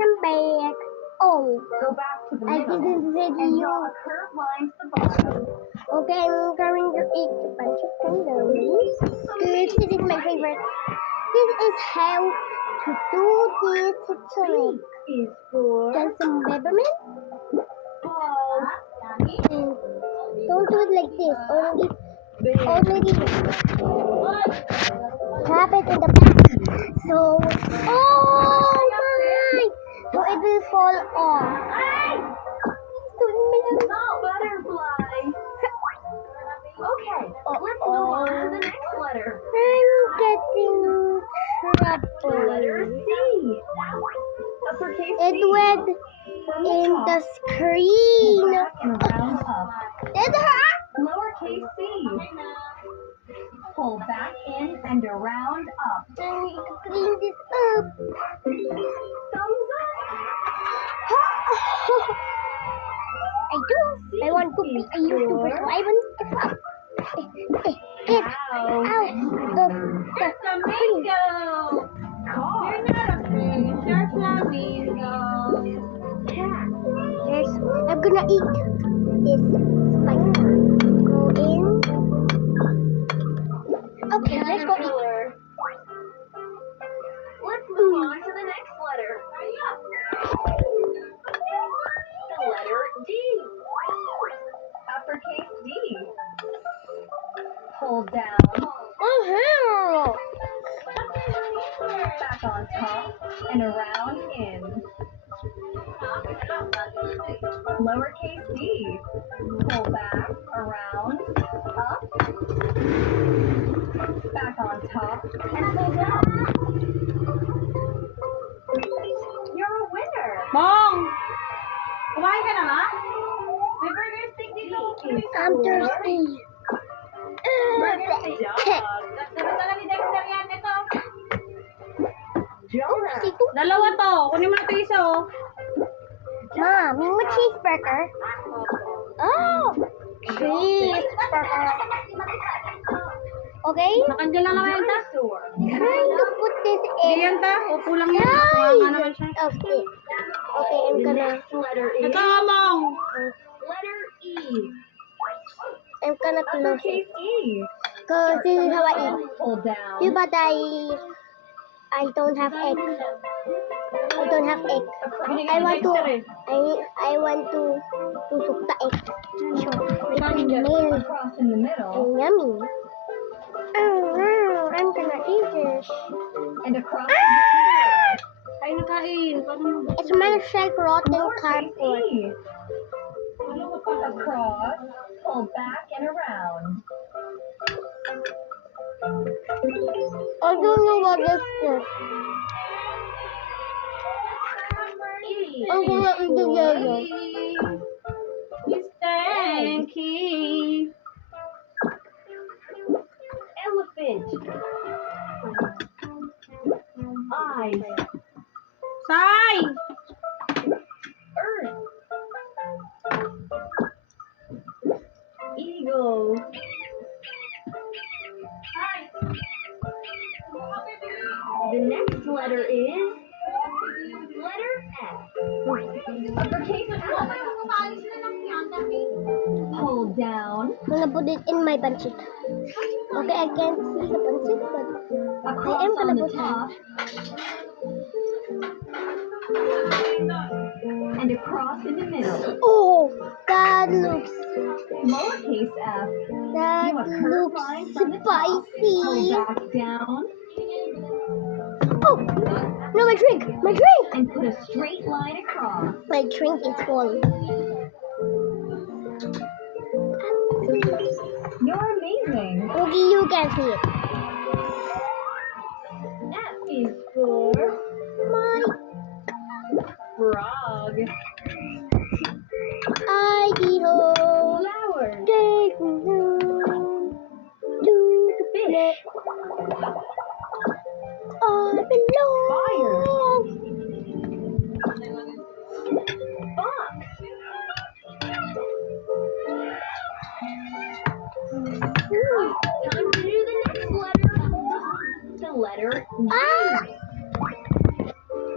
I'm back. Oh, Go back to the I middle didn't and video. draw a curved line to the bottom. Okay, I'm going to eat a bunch of cannolis. This is my favorite. This is how to do this trick. Is for Just some peppermint. ball. And don't do it like this. Big. Already tap it in the back. So, oh my! So it will fall off. Butterfly. Okay, let's move on to the next letter. I'm getting trouble. Letter C. Uppercase C. It went From the in top, the screen. back and around up. It hurt. Lowercase c. Pull back in and around up. I need to clean this up. Thumbs I do. I want to be a YouTuber, so I want to get up. Get Ow. out of the screen. Car. You're not a fish, you're flamingo. Cat. I'm gonna eat this spice. Go in. Okay, let's go eat. Caterpillar. Let's move on to the next letter. The letter D. Uppercase D. Pull down, Oh, back on top, and around in. Lowercase d. Pull back, around, up, back on top, and pull down. You're a winner. Bong! Kumain ka na nga? May burger stick dito. I'm thirsty. Burger steak. Dala ni Dexter yan. Ito. Jonah. Dalawa to. Kunin mo na ito isa oh. Mom, you want cheeseburger? Oh, cheeseburger. Okay, Nakandyan lang naman yan ta. Dinosaur. trying to put this Hindi in. yan ta. Upo lang yan. Kuha nga naman siya. Okay. Okay, I'm The gonna next letter is Ito among. letter E. close it. Uppercase E. Cause this is how I eat. Pull down. Yeah, but I don't have egg. I don't have egg. I want to I want to tusok the egg. So it's milk Across in the middle. and yummy. Oh, I'm gonna eat this. And across in the middle. Ay, nakain. Paano mo? It smells like rotten Lowercase cardboard. E. Across. Pull back and around. I don't know what this is. E. I'm gonna eat the yellow. Stanky. Elephant. Eyes. Sai! Earth. Eagle. The next letter is letter F. Uppercase F. Pull down. I'm gonna put it in my pancit. Okay, I can't see the pancit, but Across am on gonna the put top. And across in the middle. oh, that looks Lowercase f. that Do a curved looks line from the top. Pull spicy. back down Oh, no, my drink, my drink. and put a straight line across. My drink is full. You're amazing. Okay, you can see it. F is for My frog. idea. Flower. Take me to the Fish. I belong. Fox. Time to do the next letter. The letter G. Ah,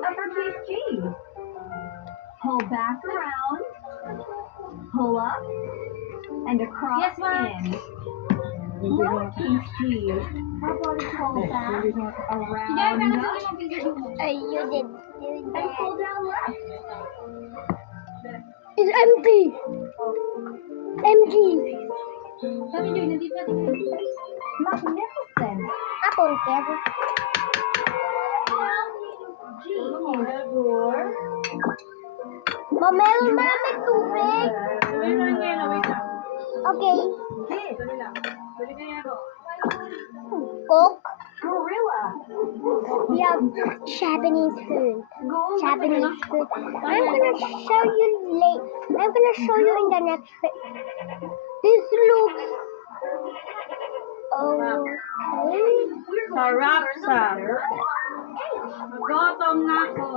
Uppercase G. Pull back around. Pull up. And across Yes, ma'am. in. Lowercase g. Pull back. Around up. You did. And pull down left. It's empty. Empty. Sabi niyo, nandito natin yun. Magnificent. I don't care. G is for Meron na may tubig. Meron yan, wait lang. Okay. Kid. Dali lang. Dali na yan ako. Coke. Gorilla. We have Japanese food. Gold. Japanese food. I'm gonna show you late. I'm gonna show you in the next This looks. Okay. Sarap sa. Gutom na ako.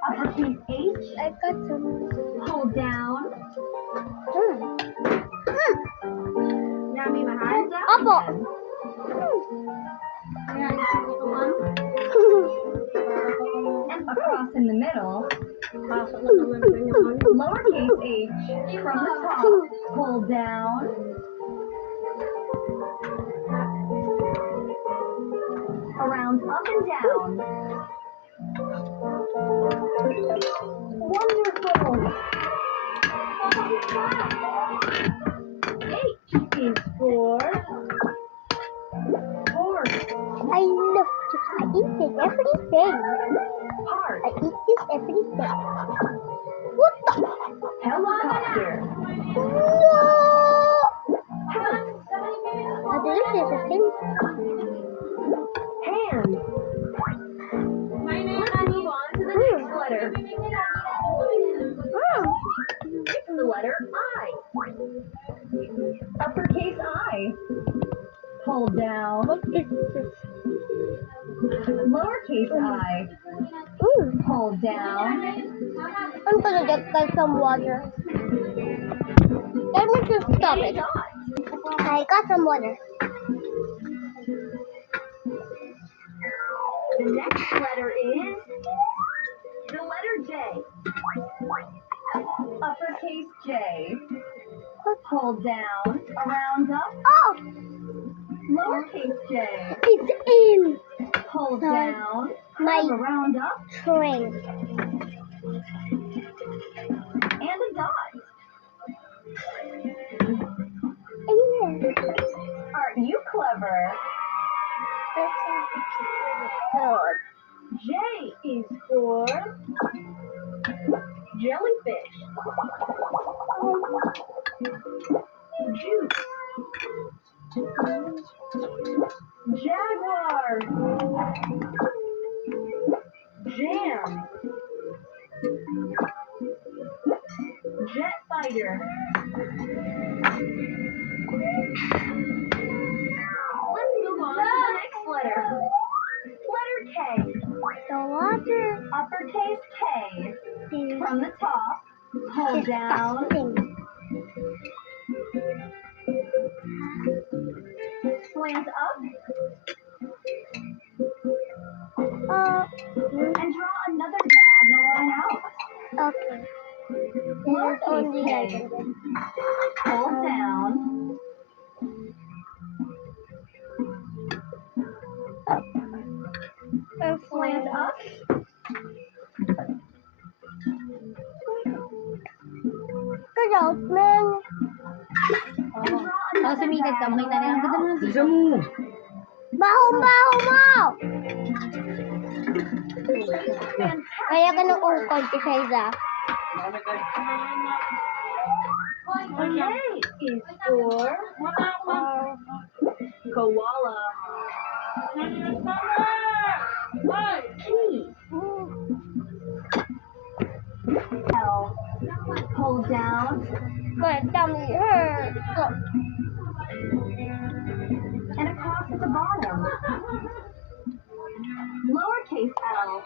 Uppercase H. I got some. Pull down. Yummy, mahal. Pull down. Opo. again. Kaya isigutuan. And across in the middle. Pasok na naman sa inyo. Lowercase h. From the top. Pull down. Around up and down. Wonderful. H is for horse. I love this. I eat this every day. Heart. I eat this every day. What the? Helicopter. No! How delicious is thing? Hand. Let's move on to the next letter. It's the letter I. Uppercase I. Pull down. What is this? Lowercase I. Pull down. I'm gonna get some water. Let me just stop And it. dot. I got some water. The next letter is the letter J. Uppercase J. Pull down. Around up. Oh, Lowercase j. it's in Pull Sorry. down. my Curve around up. train. And a dot. Aren't you clever? J is for jellyfish. Juice. Jaguar. Jam. Jet fighter. Let's move on to the next letter. Letter K. The water Uppercase K. is From the top, pull down, disgusting. slant up, and draw another diagonal line out. Okay. This is only like this. Pull down, And slant up, Good out, man. and draw Oh, another sumikat ka. Makita nila. Ang ganda diagonal mo line ng out. mo. Baho, baho, baho! Fantastic Kaya ka nang work. uncomplicated ah. J is for koala. Key. L. Pull down, My tummy hurts. and across at the bottom. Lowercase l.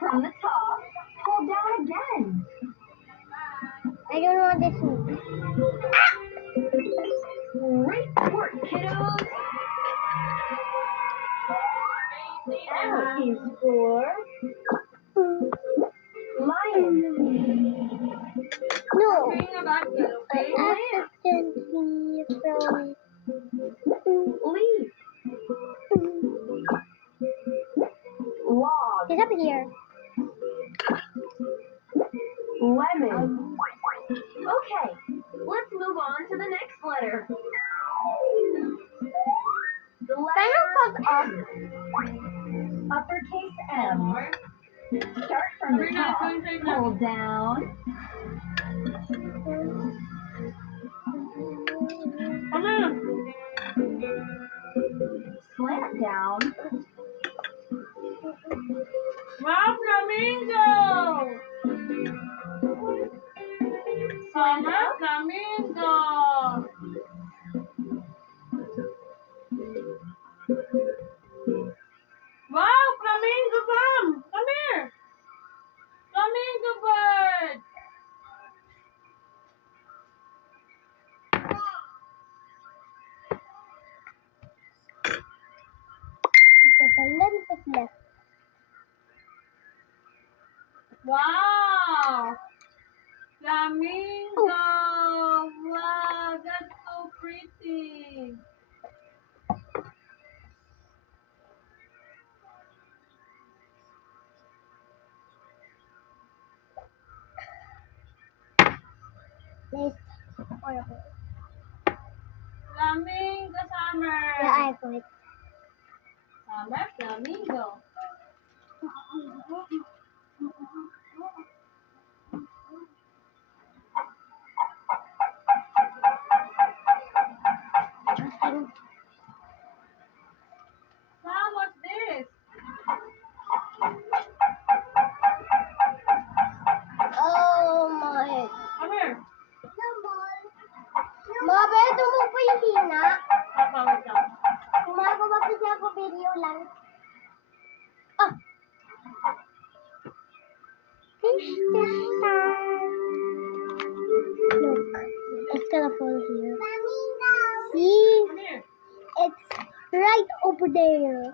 From the top, pull down again. I don't know what this means. Great work, kiddos. L is for Being a bad girl, okay? Accidentally from... Leaf. Log. He's up here. Lemon. Okay, let's move on to the next letter. The letter M. Uppercase M. Start from the We're not top. going to ignore. Pull down. Come on. Slant down. Wow, flamingo! Mama, flamingo! Wow, flamingo, come! Come here! Flamingo bird! There's a little bit left. Wow! Flamingo! Wow, that's so pretty! There's horrible. Flamingo summer! Yeah, I got it. Summer flamingo. Mom, what's this? Oh my. Come here. Mga beto mo pa yung hina. Papa, wait lang. Gumagawa kasi ako video lang. Oh! Fish this time. Look, it's gonna fall here. See? Come here. It's right over there.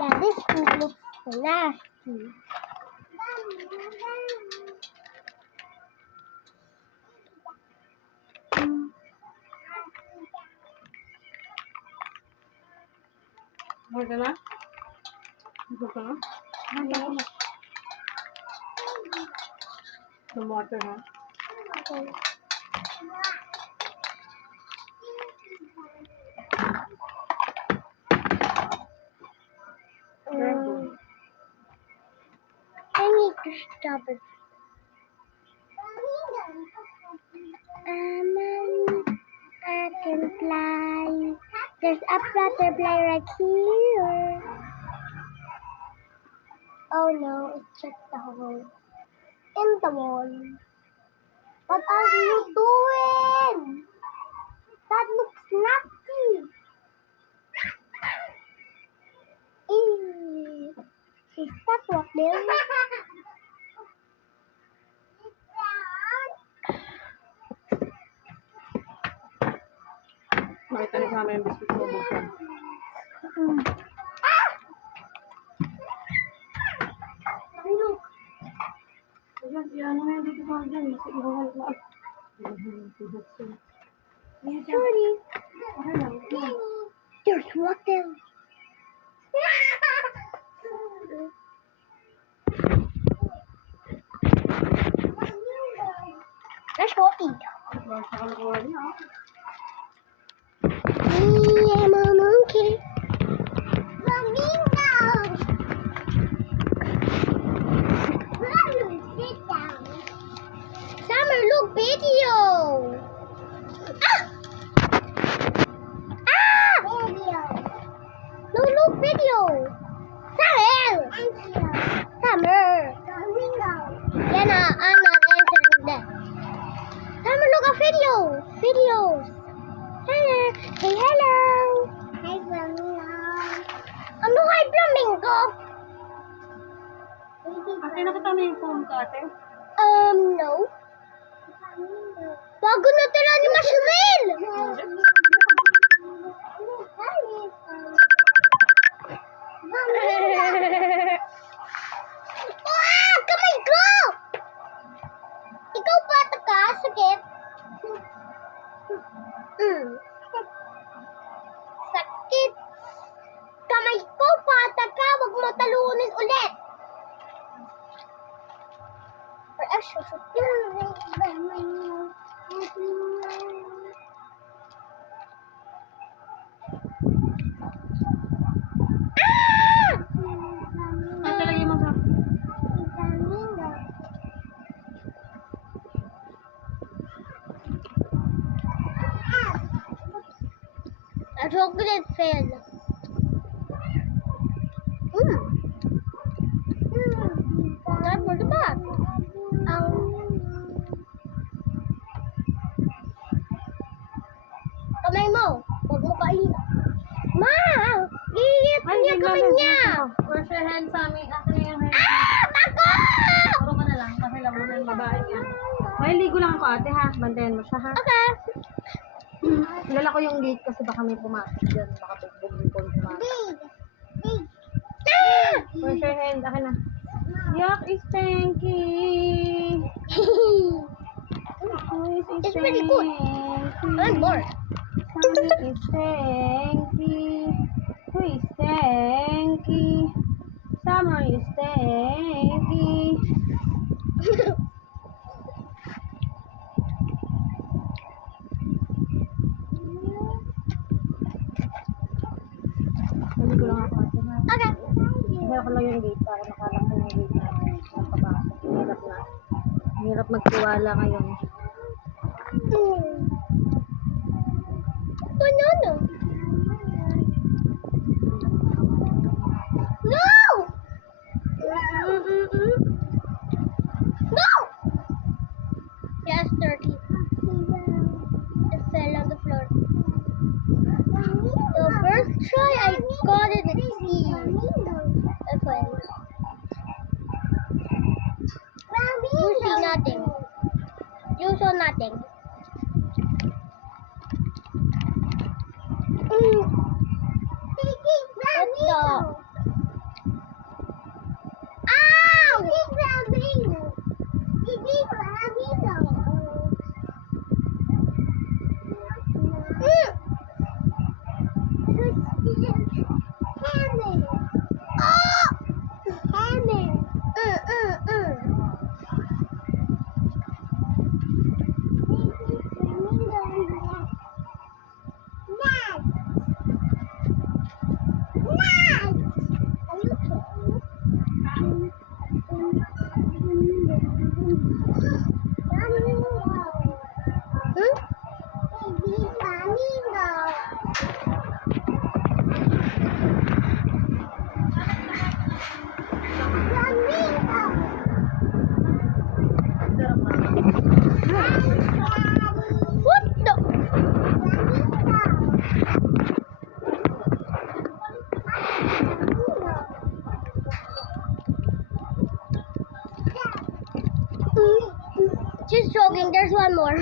Yeah, this food looks nasty. Hold on, ah. Hold on, ah. Some water, huh? I need to stop it. I can fly. There's a butterfly right here. Oh no, it's just the hole in the wall. What are you doing? That looks nasty. Ew. Is that what there? Makita niyo sa amin yung biscuit mo, buksan. Ay, look. Ayan, yan mo yan dito sa akin. Kasi iwawal na. Sorry. Okay lang. There's water. Let's go eat. Basta kalikuhan niya, ah. Me and my monkey. Flamingo. Sit down. Summer, look video. Ah! Ah! Video. No, look video. Summer. Summer. Flamingo. Yeah, no, I'm not answering that. Summer, look at video. Videos. Hello. Say hello. Hi, Flamingo. Ano hi, Flamingo? Ate, nakita mo yung phone ko, ate? No. Bago na tira ni Mashril. Ah, chocolate fell. Time for the bath. Kamay mo. Huwag mo kain. Ma! Lilit niya kamay niya. Wash your hands, Sammy. Akin na yung hands. Ah! Bako! Puro ka na lang. Kasi lang mo na yung babae niya. May ligo lang ako, ate, ha? Bantayan mo siya, ha? Okay. Kilala ko yung gate kasi baka may pumasok dyan. Baka bugbog yung pumasok. Big. Big. Ah! Wash your hands. Akin na. Yuck, is stanky. It's pretty good. I'm bored. Summer is stanky. Who is stanky? Summer is stanky. Naligo lang ako, ate, ha? Okay. Kaya ko lang yung gate para nakalak ko yung gate namin. Napapasok. Hirap na. Hirap magtiwala ngayon. Banana. No! No! Yes, turkey. It fell on the floor. The first try I got it easy. I fell. You see nothing. You saw nothing. What the? Ow! What the? She's joking. There's one more.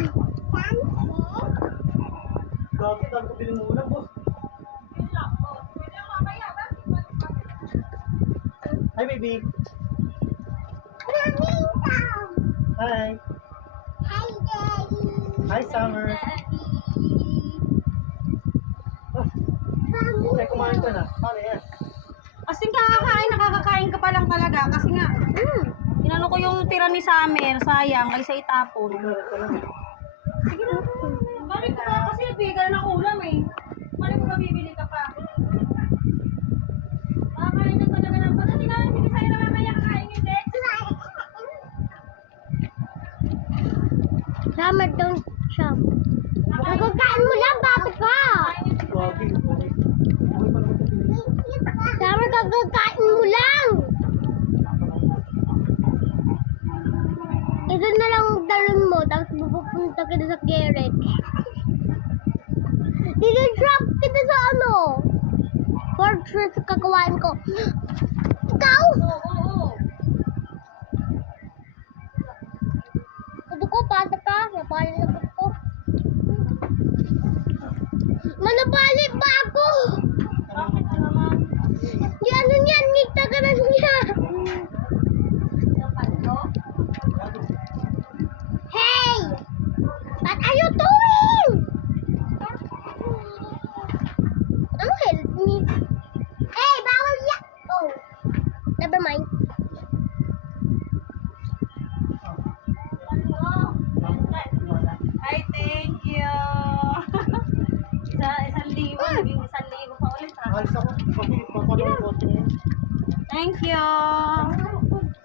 Grabe, dami ko bilhin muna, boss. Hi, baby. Hi. Hi, Summer. Okay, kumain ka na. Paano yan? Kasi nakakakain ka pa lang talaga. Kasi nga, inano ko yung tira ni Summer, sayang, kaysa itapon. Meron ka lang. Sige na, balik ka pa kasi bigay ng ulam eh. Balik mo bibili ka pa. Kakain na talaga ng pagdating na, sige sa'yo na mamaya kakain yung Dex. Summer, don't shop. Nagkakain mo lang, bakit ka? Grabe, okay. Okay pa naman ito bilhin. Summer, kagagain mo lang. Ito na lang ang dalon mo, tapos pupunta kita sa garage. Didi-drop kita sa ano? Fortress kakawain ko. Ikaw? Oo. Ito ko, pata ka. Napali na ko. Manapali pa ako! Bakit na naman? Di ano niyan, ngita ka na niya. Ang panto? Hey! What are you doing? Ano help me? Hey, bawal yan! Oh, never mind. Ay, thank you. Isang libo, naging 1,000 pa ulit ha. Alis ako. Okay, papanood ko ito. Thank you.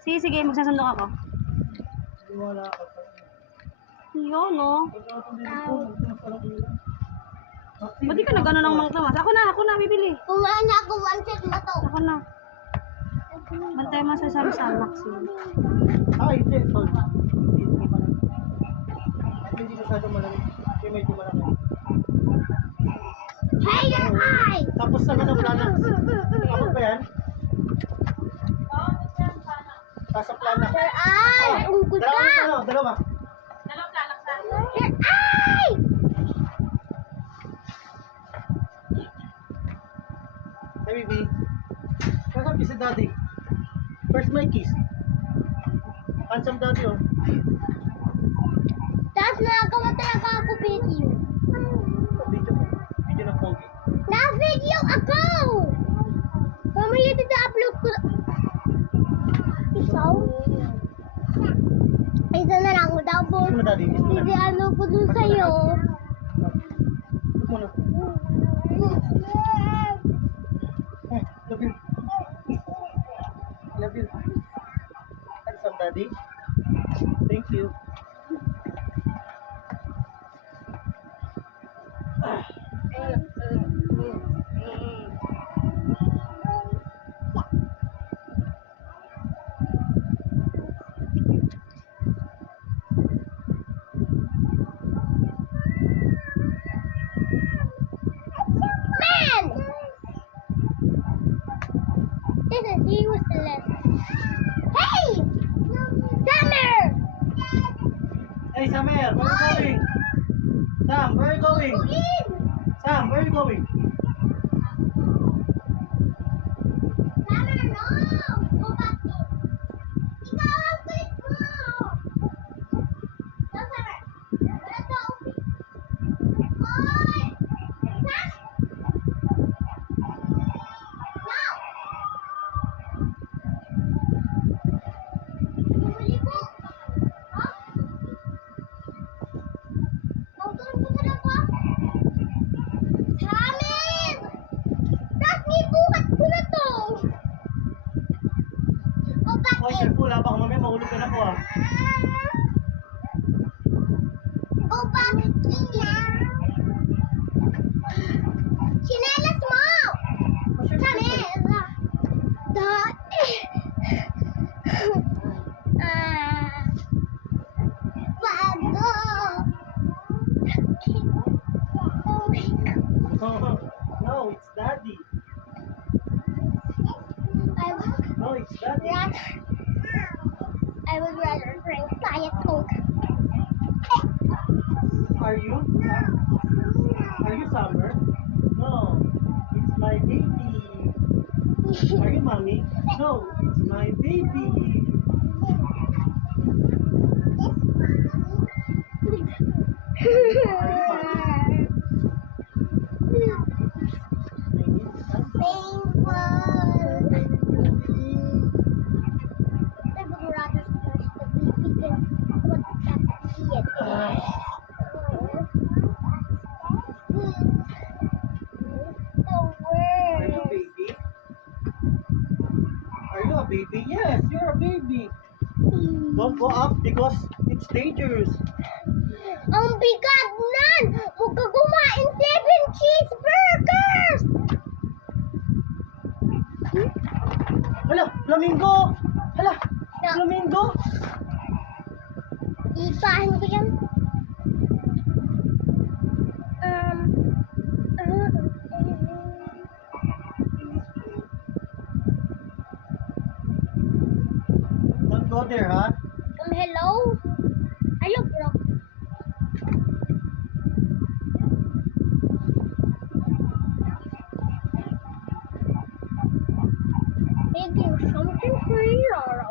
Sige, magsasundok ako. Hindi mo wala ako. Yun, no? Pagkakatang bilhin ko, magsinas ka lang ulam. Ba't di ka na gano'n ng Mang Tomas? Ako na, bibili. Kumain na ako one set na to. Ako na. Bantay mo sa Samsung, Maxine. Hindi. Tol. Hindi masyado malamig. Hindi medyo malamig. Hey, your eye! Tapos naman ang plana. Ako ba yan? Nasa plana. Your eye! Ungkod ka! Dalawa. Your eye! Hey, baby. Kasama si daddy. First my kiss. Handsome daddy, oh. Tapos nagawa talaga ako video. Video mo. Video ng pogi. Na-video ako! Mamaya dito-upload ko. Ikaw? Isa na lang. Tapos, Kiss mo daddy. Kiss mo na. ano ko dun sa'yo. Kiss mo na. Love you. Love you. Handsome daddy. Thank you. Man! This is useless. Hey! Summer! Hey, Samer, where are you going? Sam, where are you going? Sam, where are you going? Summer, no! Go back in. Ikaw ang kulit mo! No, Summer. Wala to. Oy! Sam! No! Huli ko. Ha? Mautuan ko na ba? Summer! Tapos may buhat ko na to. Go back Oh, in. careful ha, baka mamaya mahulog ka na po ah. Go back in. Chinelas mo! Summer! Bago! Oh my God. No, it's daddy. No, it's daddy. I would rather drink Diet Coke. Are you? Are you Summer? No, it's my baby. Are you mommy? No, it's my baby. Are you a baby? Are you a baby? Yes, you're a baby. Don't go up because it's dangerous. Ang bigat nan! Huwag ka kumain 7 cheeseburgers! Hala, flamingo! Hala, No. flamingo! Ipahin ko yan. Don't go there, ha? Hello? Hello, bro. Making something for you, Laura.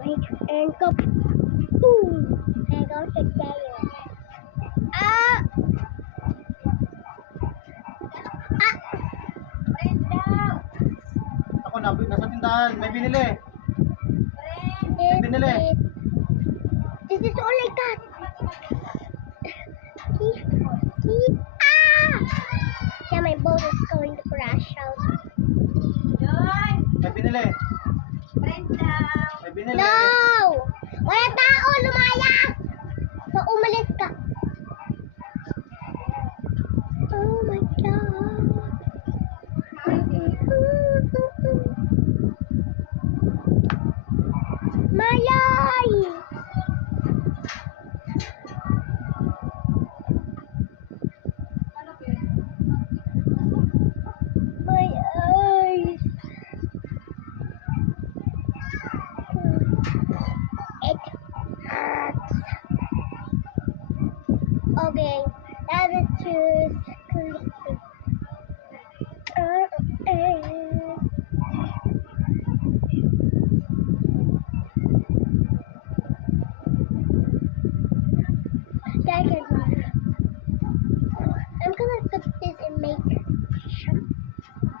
Wait, and go. Boom! I go together. Ah! Ako na, nasa tindahan. May binili. Binili. This is all I got. See? See? Ah! Yeah, my boat is going to crash out. Yun! May binili. Friend daw! May binili. No! Wala tao! Lumayas! So, umalis ka. Oh my God. Mayay! My eyes. It hurts. Okay, that is just clicking. Yeah, I can do it. I'm gonna put this and make.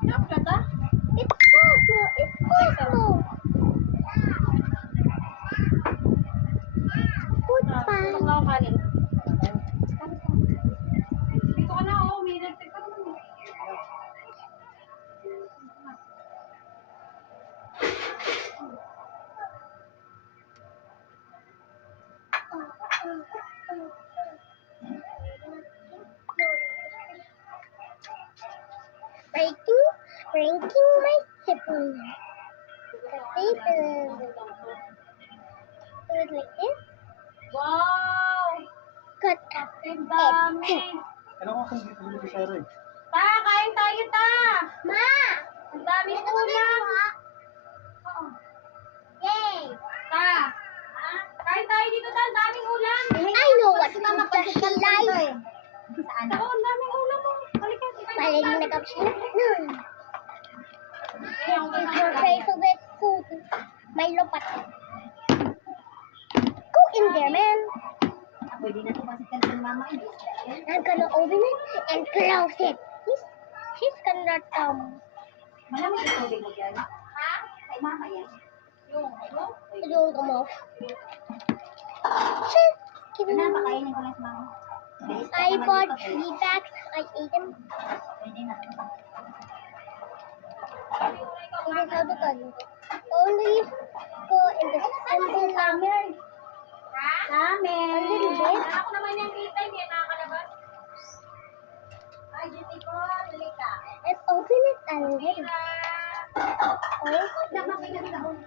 Ano ka? It's possible. It's possible. Put Tulog pa. na ako kanin. Dito ka na, oh. May electric ka naman. Ranking my sibling. Okay, do it like this. Wow! Cut Ang dami. Ano ko kung dito dito sa rin? Ta, kain tayo, ta! Ma! Ang daming Ito ba ulam. Oo. Yay! Ta! Kain tayo dito, ta. Ang daming ulam. I know what to like. Saan? Oo, ang daming ulam mo. Halika, kain Maling nag-upshin. It's your favorite food. May lupat. Go in there, man. Pwede na tumasikan ng mama. I'm gonna open it and close it. She's gonna Malamig yung tubig mo dyan. Ha? Kay mama yan. roll them off. She's giving me. Pakainin ko lang sa mama. I bought 3 bags. I ate them. Pwede na. This is how to cut it. Only go in the simple summer. Amen. A little bit. Ako naman yung kita, hindi yan nakakalabas. Ay, Judy ko, dali ka. And open it a little.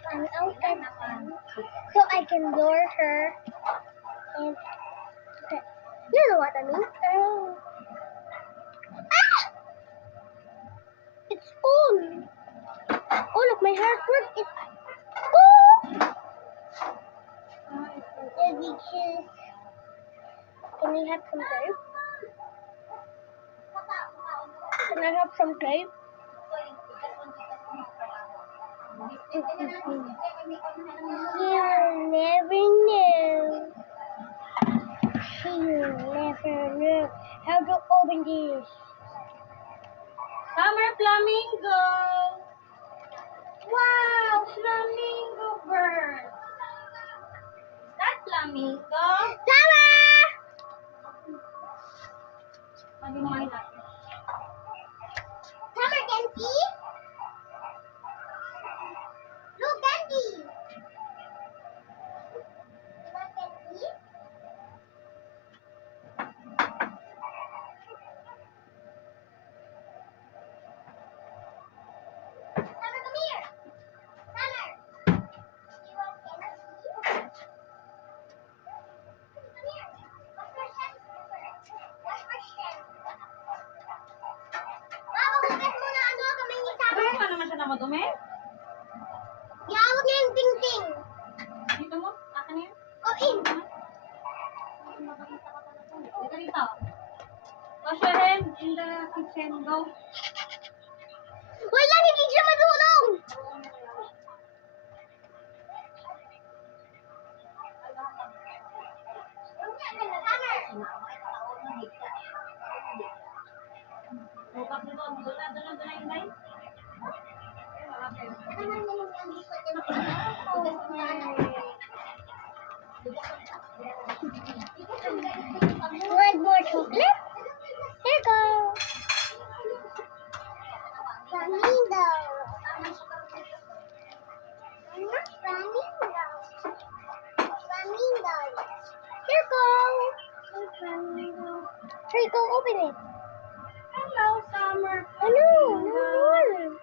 And open so I can lure her. And you know what I mean. Ah! It's full. Oh look, my heart work is full. And we choose. Can we have some grape? Can I have some grape? She'll never know. She'll never know how to open this. Summer flamingo. Wow, flamingo bird. That flamingo. Summer! Pwede mo kayo natin. Summer can see? Look, Candy! Summer can see? Summer, come here! Summer! You want Candy? Come here. Wash your hands first. Wash your hands. Mama, hugas muna ano, kamay ni Summer. Ano naman siya na madumi? Yawag niya yung ting-ting. Dito mo? Akin na yan? Go in. Dito dito. Wash your hands in the kitchen. Go. Wala, hindi siya matulong. Bukas dito. Doon na yung line. Want more chocolate? Here you go. Flamingo. Hurry, go open it. Hello, Summer. Oh no, no more.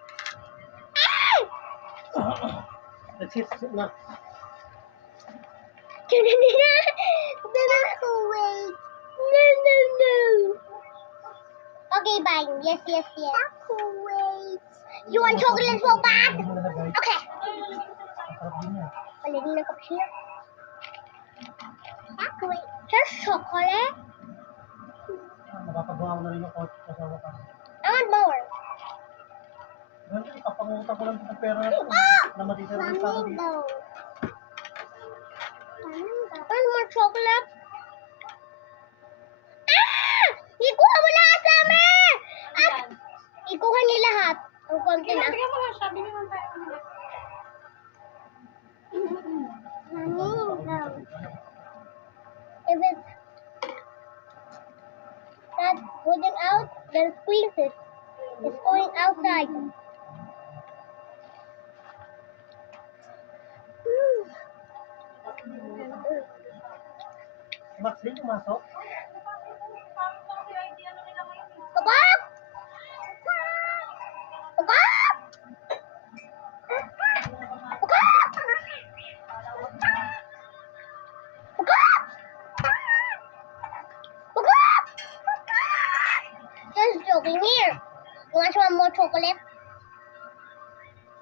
Ah! That's it. Na. Wait. No. Okay, bye. Yes. Wait. You want chocolate so bad? Hindi mo nalagay. Okay. Masarap din yan. Paligin na cappuccino. Wait. Here's chocolate. Napapagawa ko na rin yung kotse sa asawa ka. I want more. Ganun, ipapangutang ko lang ng pera na ito. Na matitira rin sa akin. Flamingo. Want more chocolate? Ah! Ikuha mo lahat, Summer! At ikuha niya lahat. Ang konti na. Tingnan mo lang siya. Bili lang tayo. Flamingo. If it's not putting out, then squeeze it. It's going outside. Max din pumasok. Tukak! Tukak! Tukak! Tukak! Tukak! Just joking here. You want some more chocolate?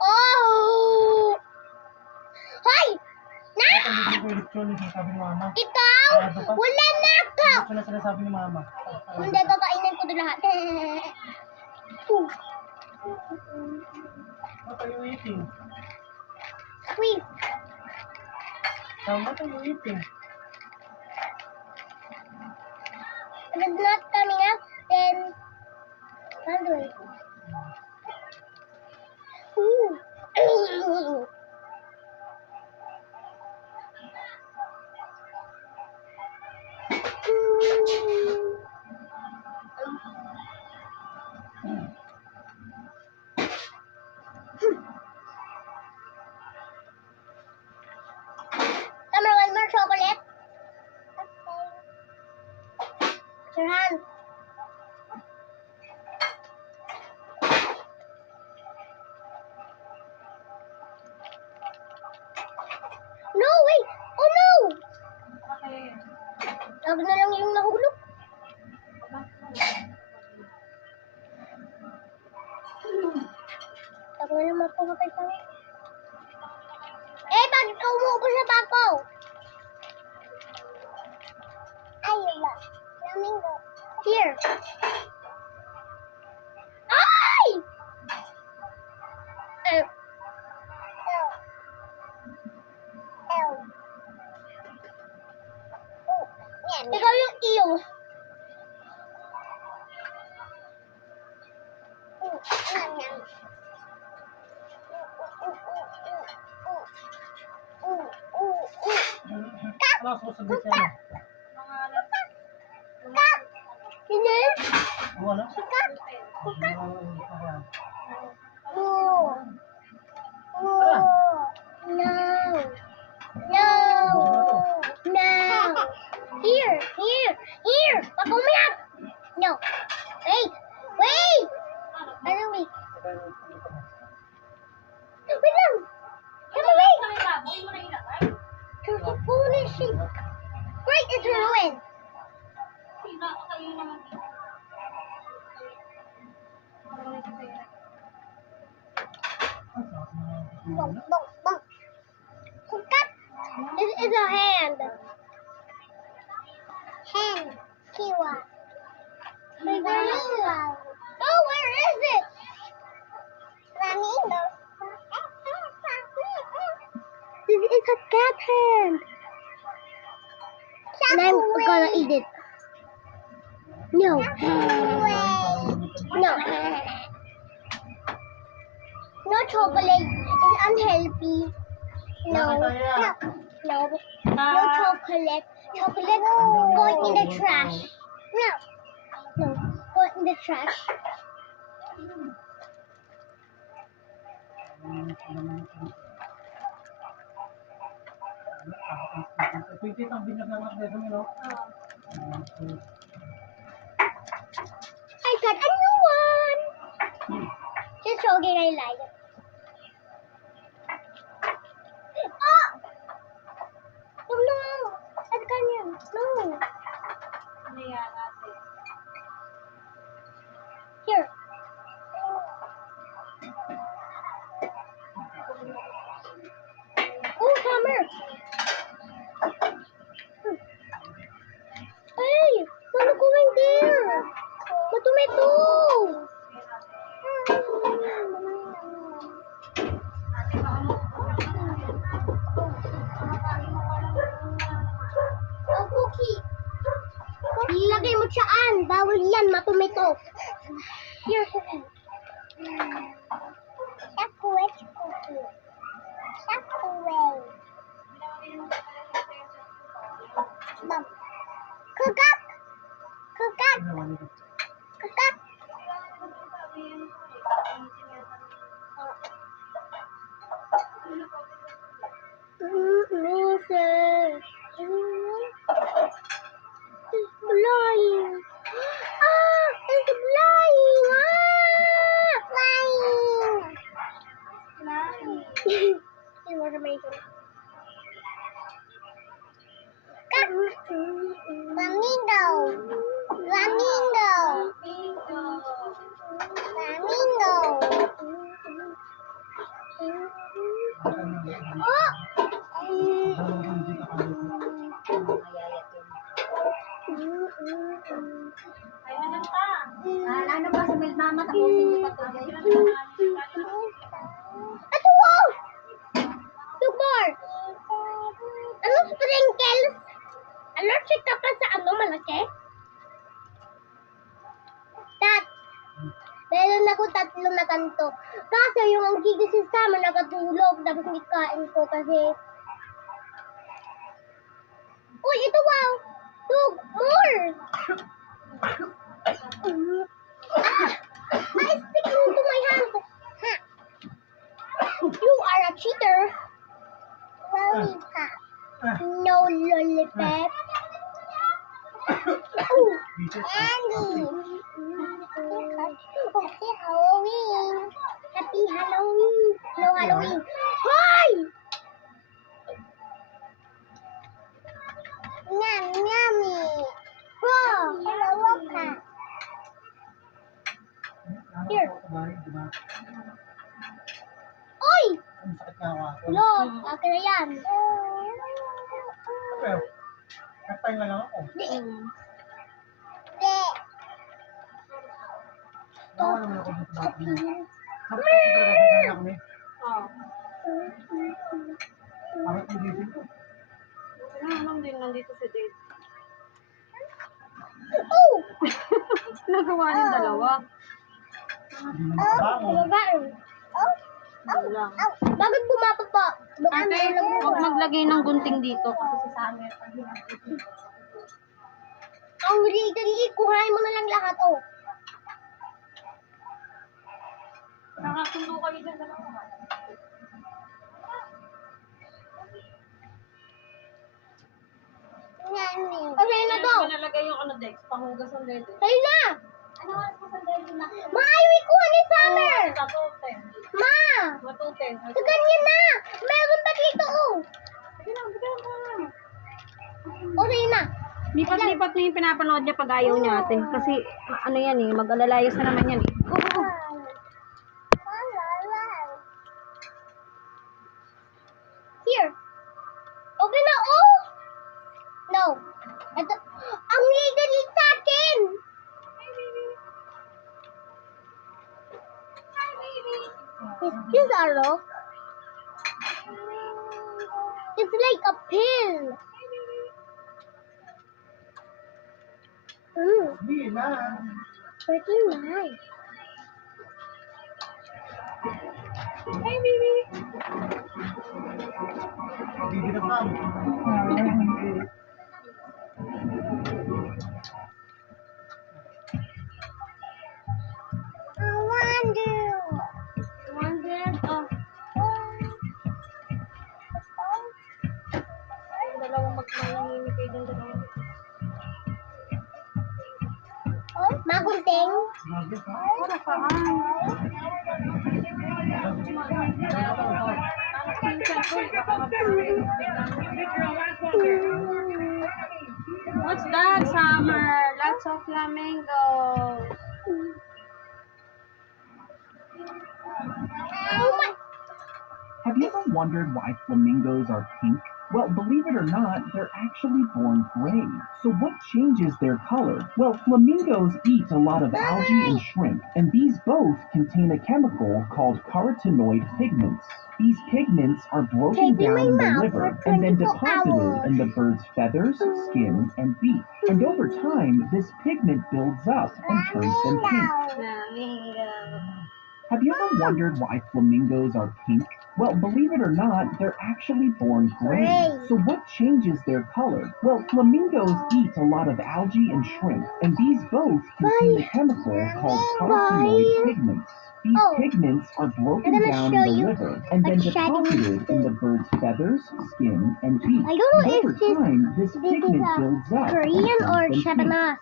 Oh! Hoy! Na! Ito hindi ko electronic yung sabi ni mama. Ikaw! Wala na ako! Ito na sinasabi ni mama. Hindi, kakainin ko ito lahat. What are you eating? Sweet. What are you eating? If it's not coming out, then I'll do it. Ooh. Summer, one more chocolate. Okay. Your hand. No, wait. Oh no! Lagi na lang yung nahulog. Lagi na lang mapumatay sa akin. Eh, bakit ka umuupo sa bako? Ayun ba? Flamingo. Here. Ay! Ew. Ikaw yung iyo. Ano ako sabi siya? Kak! Hindi? Wala? Kak! Kak! No. No. No. No. Here. Pakumiyap. No. Wait. Ano, wait. Wait lang. Come on, wait. Holy shit. Wait, it's ruined. Bong. Cut. This is a hand. Kiwa. Flamingo. Oh, where is it? Flamingo. This is a cat hand. And I'm gonna eat it. No. No. No chocolate. It's unhealthy. No. No. No chocolate. Chocolate going in the trash. No. Go in the trash. Pwede ang binyag ng mga no? I got a new one. Just joking, I like it. Oh! Oh no! That's ganyan. No. Ano yan natin? Here. Oh, hammer. Hey, ano going there? Matumeto. Oh, cookie. Ilagay mo siyaan. Bawal yan, matumeto. Here, cookie. Chocolate cookie. Chocolate. Mom. Kukak. Kukak. Kukak. Moses. It's flying. Ah, it's flying. Ah, flying. It was amazing. Flamingo. Flamingo. Flamingo. Oh! Ay, naman pa. Ano ba sa milk mama? Tapusin niyo pa to. Ito, wow! Two more. Ano sprinkles? Allergic ka pa sa ano malaki? That. Meron ako 3 na kanto. Kaso yung ang gigising sa amin nakatulog. Tapos hindi kain ko kasi... Uy, ito wow! Two more! Ah! I sticking to my hand. Ha! You are a cheater. Lollipop. No lollipop. Oh, Andy. Happy Halloween. Happy Halloween. No Halloween. Hi! Yum, yummy. Oh, lollipop. Here. Oy! Ang sakit nga ako. Look, akin na yan. Pero, nagpain lang ako. Di. Baka naman ako dito sa akin. Sabi ko talaga ako ni. Oh. Bakit hindi dito? Ano din nandito si Dave. Oh! Nagawa niyo dalawa. Hindi mo makabangon. Kumabaan. Oh! Yun lang. Bakit bumaba pa? Baka Ate, huwag maglagay ng gunting dito kasi si Summer. ang dali, kuhain mo na lang lahat, oh. Nakasundo kayo dyan dalawa. Okay na to. Hindi ko nalagay yung ano, Dex, panghugas ng dede. Sa'yo na. Ano oras mo sa dede na? Maayaw ikuha ni Summer. Matuten. Ma! Matuten. Sa ganyan na. Meron pa dito, oh. Sige na, bigyan mo na. O, sa'yo na. Lipat-lipat na yung pinapanood niya pag ayaw niya ate. Kasi ano yan eh, mag-alalayas na naman yan eh. Here. Okay na, oh. No. Ito. Ang ligalit sa akin. Is this a rock? It's like a pill. Hindi na. Pretty nice. Hey, baby. Hindi na pa. I wonder. Dalawang magmamimik kayo dyan dalawa. Magunting. Para saan? What's that, Summer? Lots of flamingos. Oh my. Have you ever wondered why flamingos are pink? Well, believe it or not, they're actually born gray. So what changes their color? Well, flamingos eat a lot of algae and shrimp, and these both contain a chemical called carotenoid pigments. These pigments are broken Taping down in my the mouth liver for and then 24 deposited hours. in the bird's feathers, skin, and beak. And over time, this pigment builds up and turns them pink. Flamingo. Have you ever wondered why flamingos are pink? Well, believe it or not, they're actually born gray. Gray. So what changes their color? Well, flamingos eat a lot of algae and shrimp, and these both contain a chemical called carotenoid pigments. These Oh. pigments are broken I'm gonna down show in the you liver and then what's shedding deposited in the bird's feathers, skin, and beak. I don't know And if over this- time, this This is pigment a builds up and Korean turns or them pink. Japanese?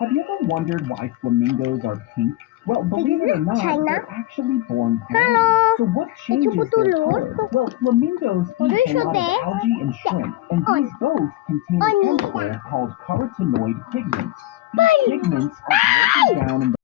Have you ever wondered why flamingos are pink? Well, believe it or not, China? they're actually born gray. Hello? So what changes their putulot? color? Well, flamingos What eat is a lot of that? algae and shrimp, and On. these both contain a On. chemical called carotenoid pigments. Bye. These pigments are broken down in the